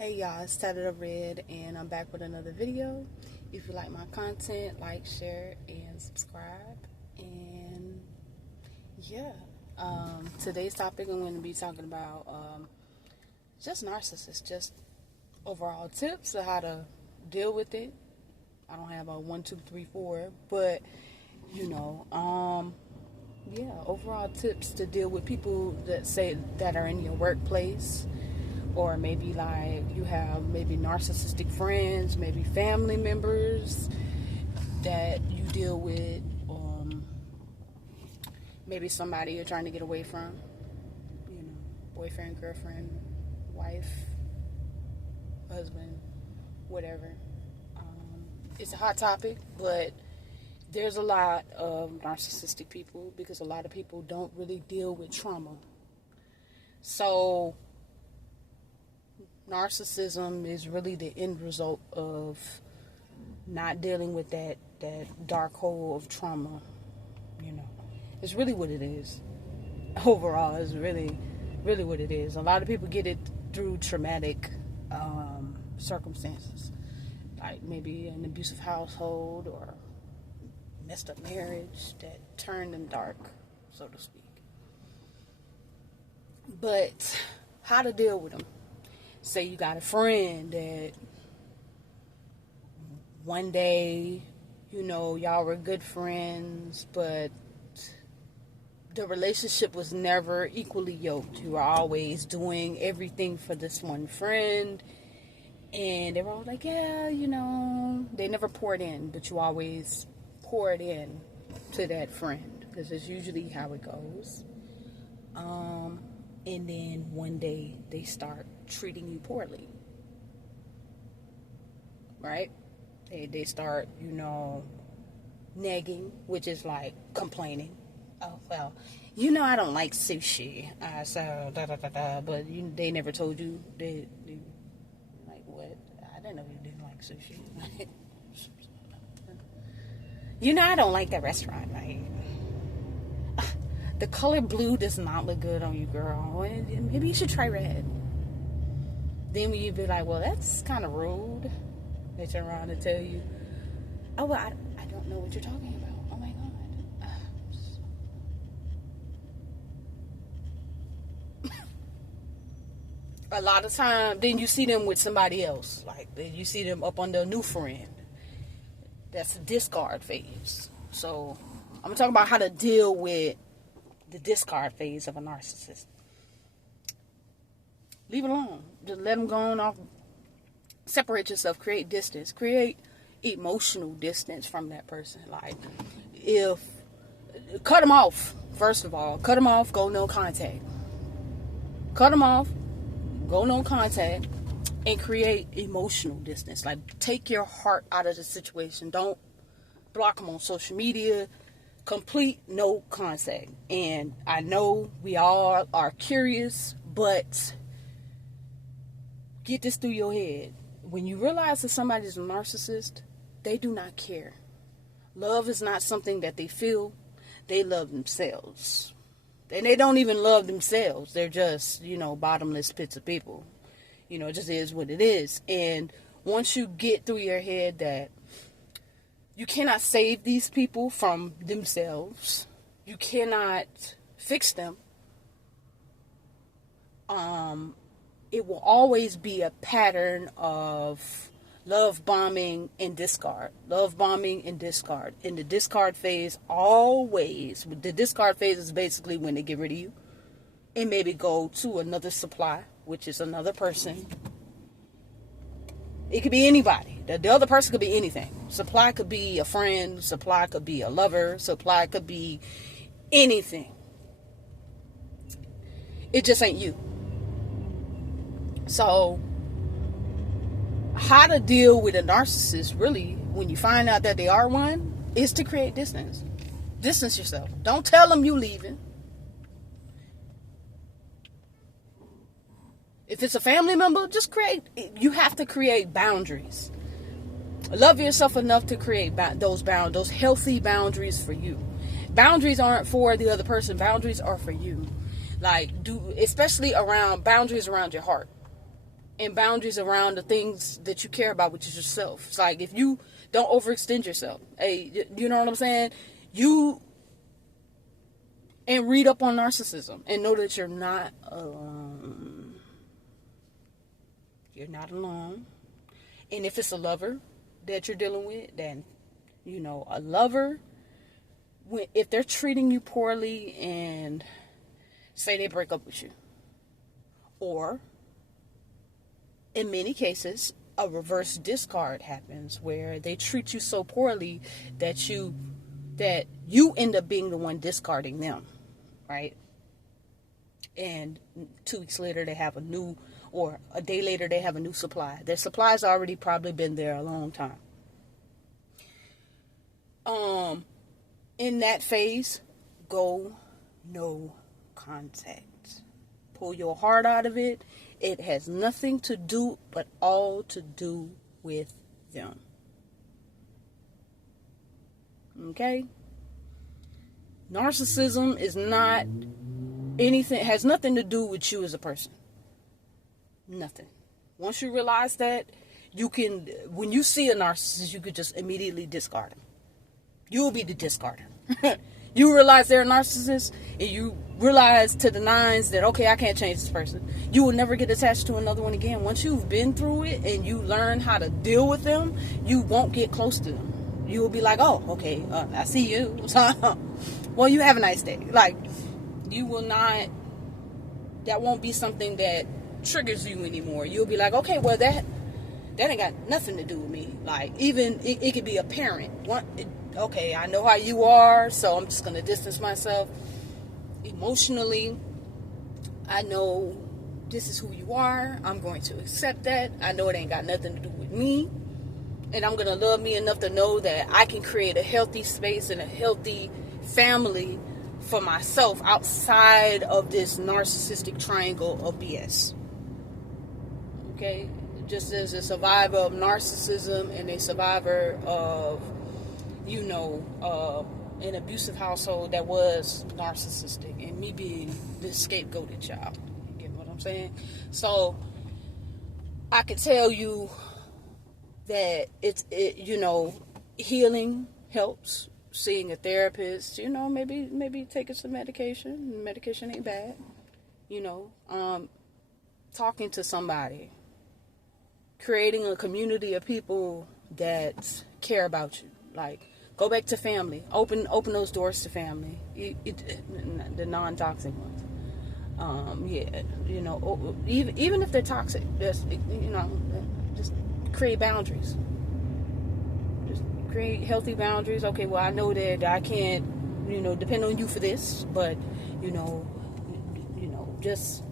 Hey y'all, it's Tatted Red, and I'm back with another video. If you like my content, like, share, and subscribe. And yeah, today's topic I'm going to be talking about just narcissists, just overall tips of how to deal with it. I don't have a 1, 2, 3, 4, but yeah, overall tips to deal with people that are in your workplace. Or maybe like you have maybe narcissistic friends, maybe family members that you deal with, maybe somebody you're trying to get away from, boyfriend, girlfriend, wife, husband, whatever. It's a hot topic, but there's a lot of narcissistic people because a lot of people don't really deal with trauma. So narcissism is really the end result of not dealing with that dark hole of trauma. It's really what it is. Overall, it's really what it is. A lot of people get it through traumatic circumstances, like maybe an abusive household or messed up marriage that turned them dark, so to speak. But how to deal with them? Say you got a friend that one day, y'all were good friends, but the relationship was never equally yoked. You were always doing everything for this one friend, and they were all like, yeah, they never poured in, but you always poured in to that friend, because it's usually how it goes. And then one day they start treating you poorly, right? They start, nagging, which is like complaining. Oh, well, I don't like sushi, so da-da-da-da, but they never told you. They like, what? I didn't know you didn't like sushi. I don't like that restaurant, right? The color blue does not look good on you, girl. Maybe you should try red. Then you'd be like, well, that's kind of rude. They turn around and tell you, oh, well, I don't know what you're talking about. Oh, my God. A lot of time, then you see them with somebody else. Like, then you see them up under a new friend. That's the discard phase. So, I'm talking about how to deal with the discard phase of a narcissist. Leave it alone. Just let them go on off. Separate yourself. Create distance. Create emotional distance from that person. Like, cut them off. First of all, cut them off. Go no contact. Cut them off. Go no contact. And create emotional distance. Like, take your heart out of the situation. Don't block them on social media. Complete no contact. And I know we all are curious, but get this through your head. When you realize that somebody's a narcissist, they do not care. Love is not something that they feel. They love themselves. And they don't even love themselves. They're just, bottomless pits of people. It just is what it is. And once you get through your head that you cannot save these people from themselves, you cannot fix them, it will always be a pattern of love bombing and discard. Love bombing and discard. In the discard phase, the discard phase is basically when they get rid of you and maybe go to another supply, which is another person. It could be anybody. The other person could be anything. Supply could be a friend. Supply could be a lover. Supply could be anything. It just ain't you. So, how to deal with a narcissist, really, when you find out that they are one, is to create distance. Distance yourself. Don't tell them you leaving. If it's a family member, you have to create boundaries. Love yourself enough to create those healthy boundaries for you. Boundaries aren't for the other person. Boundaries are for you. Like, especially around boundaries around your heart. and boundaries around the things that you care about, which is yourself. It's like, if you don't overextend yourself, hey, you know what I'm saying? And read up on narcissism and know that you're not alone. You're not alone. And if it's a lover that you're dealing with, then, a lover, if they're treating you poorly and say they break up with you, or in many cases, a reverse discard happens where they treat you so poorly that you end up being the one discarding them, right? And 2 weeks later, they have a new, or a day later, they have a new supply. Their supply's already probably been there a long time. In that phase, go no contact. Pull your heart out of it. It has nothing to do, but all to do with them. Okay? Narcissism is not anything, has nothing to do with you as a person. Nothing. Once you realize that, when you see a narcissist, you could just immediately discard him. You will be the discarder. You realize they're a narcissist, and you realize to the nines that, okay, I can't change this person. You will never get attached to another one again. Once you've been through it and you learn how to deal with them, you won't get close to them. You will be like, oh, okay, I see you. Well, you have a nice day. Like, you will not, that won't be something that triggers you anymore. You'll be like, okay, well, that ain't got nothing to do with me. Like, even, it could be a parent. Okay, I know how you are, so I'm just going to distance myself. Emotionally, I know this is who you are. I'm going to accept that. I know it ain't got nothing to do with me. And I'm going to love me enough to know that I can create a healthy space and a healthy family for myself outside of this narcissistic triangle of BS. Okay? Just as a survivor of narcissism and a survivor of an abusive household that was narcissistic, and me being the scapegoated child. You get what I'm saying? So I could tell you that healing helps. Seeing a therapist, maybe taking some medication. Medication ain't bad. Talking to somebody, creating a community of people that care about you. Like, go back to family. Open those doors to family. The non-toxic ones. Even if they're toxic, just create boundaries. Just create healthy boundaries. Okay, well, I know that I can't, depend on you for this, but just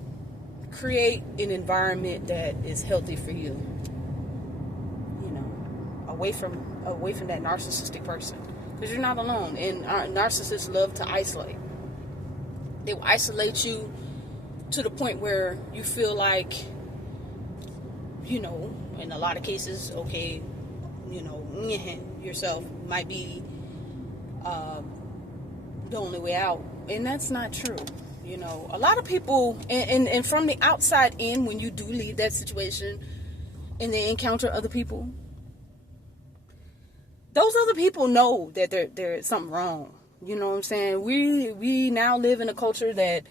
create an environment that is healthy for you. Away from that narcissistic person, because you're not alone. And narcissists love to isolate. They will isolate you to the point where you feel like, in a lot of cases, okay, yourself might be the only way out, and that's not true. A lot of people, and from the outside in, when you do leave that situation and they encounter other people, those other people know that there's something wrong. You know what I'm saying? We now live in a culture that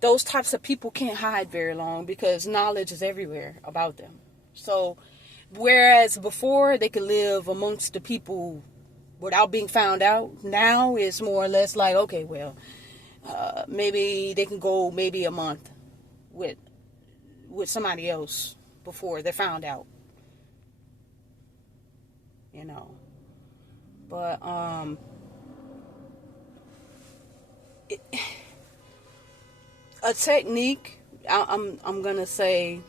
those types of people can't hide very long, because knowledge is everywhere about them. So, whereas before they could live amongst the people without being found out, now it's more or less like, okay, well, maybe they can go maybe a month with somebody else before they're found out. But a technique, I'm gonna say,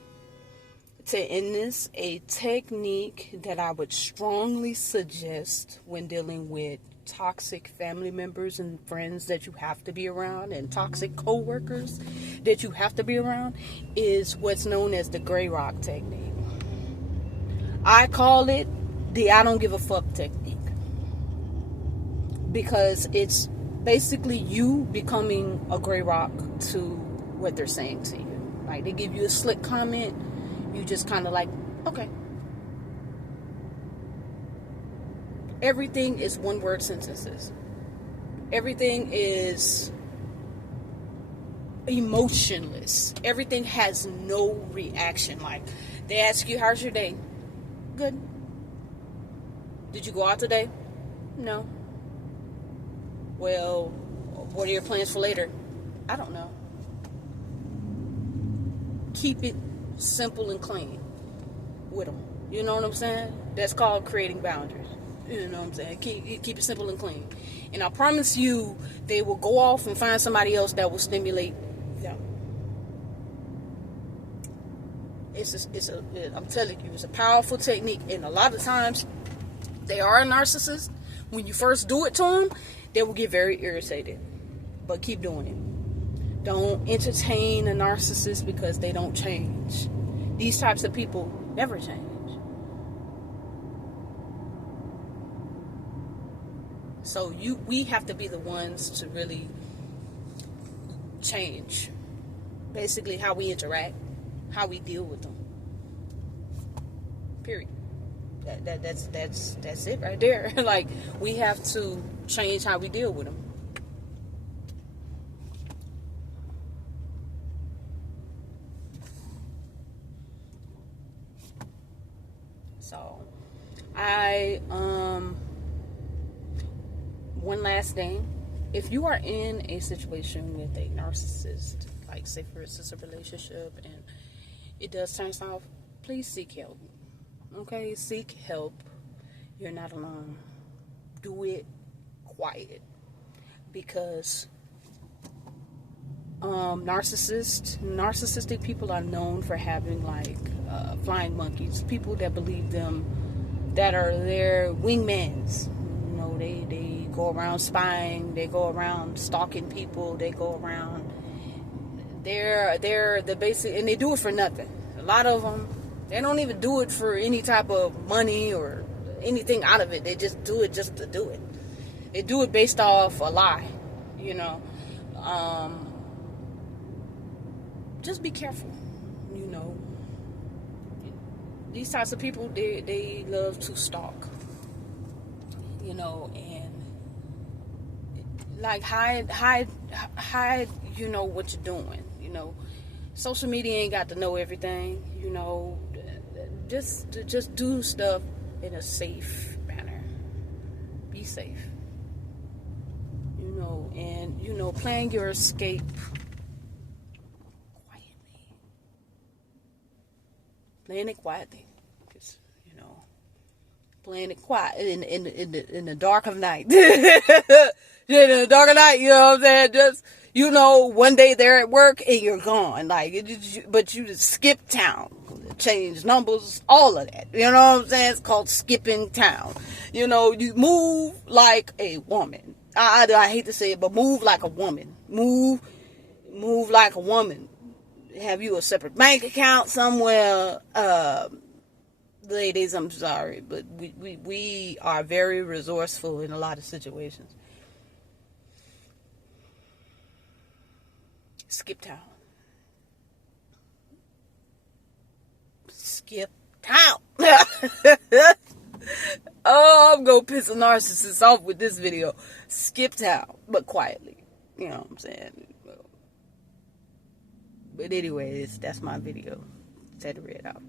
to end this, a technique that I would strongly suggest when dealing with toxic family members and friends that you have to be around, and toxic co-workers that you have to be around, is what's known as the gray rock technique. I call it the I don't give a fuck technique, because it's basically you becoming a gray rock to what they're saying to you. Like, they give you a slick comment, You just kind of like, okay. Everything is one word sentences. Everything is emotionless. Everything has no reaction. Like, they ask you, how's your day? Good. Did you go out today? No. Well, what are your plans for later? I don't know. Keep it simple and clean with them. You know what I'm saying? That's called creating boundaries. You know what I'm saying? Keep it simple and clean. And I promise you, they will go off and find somebody else that will stimulate them. I'm telling you, it's a powerful technique. And a lot of times, they are a narcissist. When you first do it to them, they will get very irritated. But keep doing it. Don't entertain a narcissist because they don't change. These types of people never change. So we have to be the ones to really change. Basically, how we interact, how we deal with them. Period. That's it right there. Like, we have to change how we deal with them. So, one last thing. If you are in a situation with a narcissist, like say for instance a relationship, and it does turn south, please seek help. Okay, seek help. You're not alone. Do it quiet, because narcissistic people are known for having like flying monkeys, people that believe them, that are their wingmans. You know, they go around spying, they go around stalking people, they go around. They're the basic, and they do it for nothing. A lot of them, they don't even do it for any type of money or anything out of it. They just do it just to do it. They do it based off a lie, you know. Just be careful, you know. These types of people, they love to stalk, you know, and like hide, you know, what you're doing, you know. Social media ain't got to know everything, you know. Just do stuff in a safe manner. Be safe, you know, and, you know, plan your escape quietly. Plan it quietly, because, you know, plan it quiet in the dark of night. In the dark of night, you know what I'm saying? Just, you know, one day they're at work and you're gone, like, but you just skip town, change numbers, all of that. You know what I'm saying? It's called skipping town. You know, you move like a woman. I hate to say it, but move like a woman. Move like a woman. Have you a separate bank account somewhere? Ladies, I'm sorry, but we are very resourceful in a lot of situations. Skip town. Skip town. Oh, I'm gonna piss a narcissist off with this video. Skip town, but quietly. You know what I'm saying? But anyways, that's my video. Said to read out.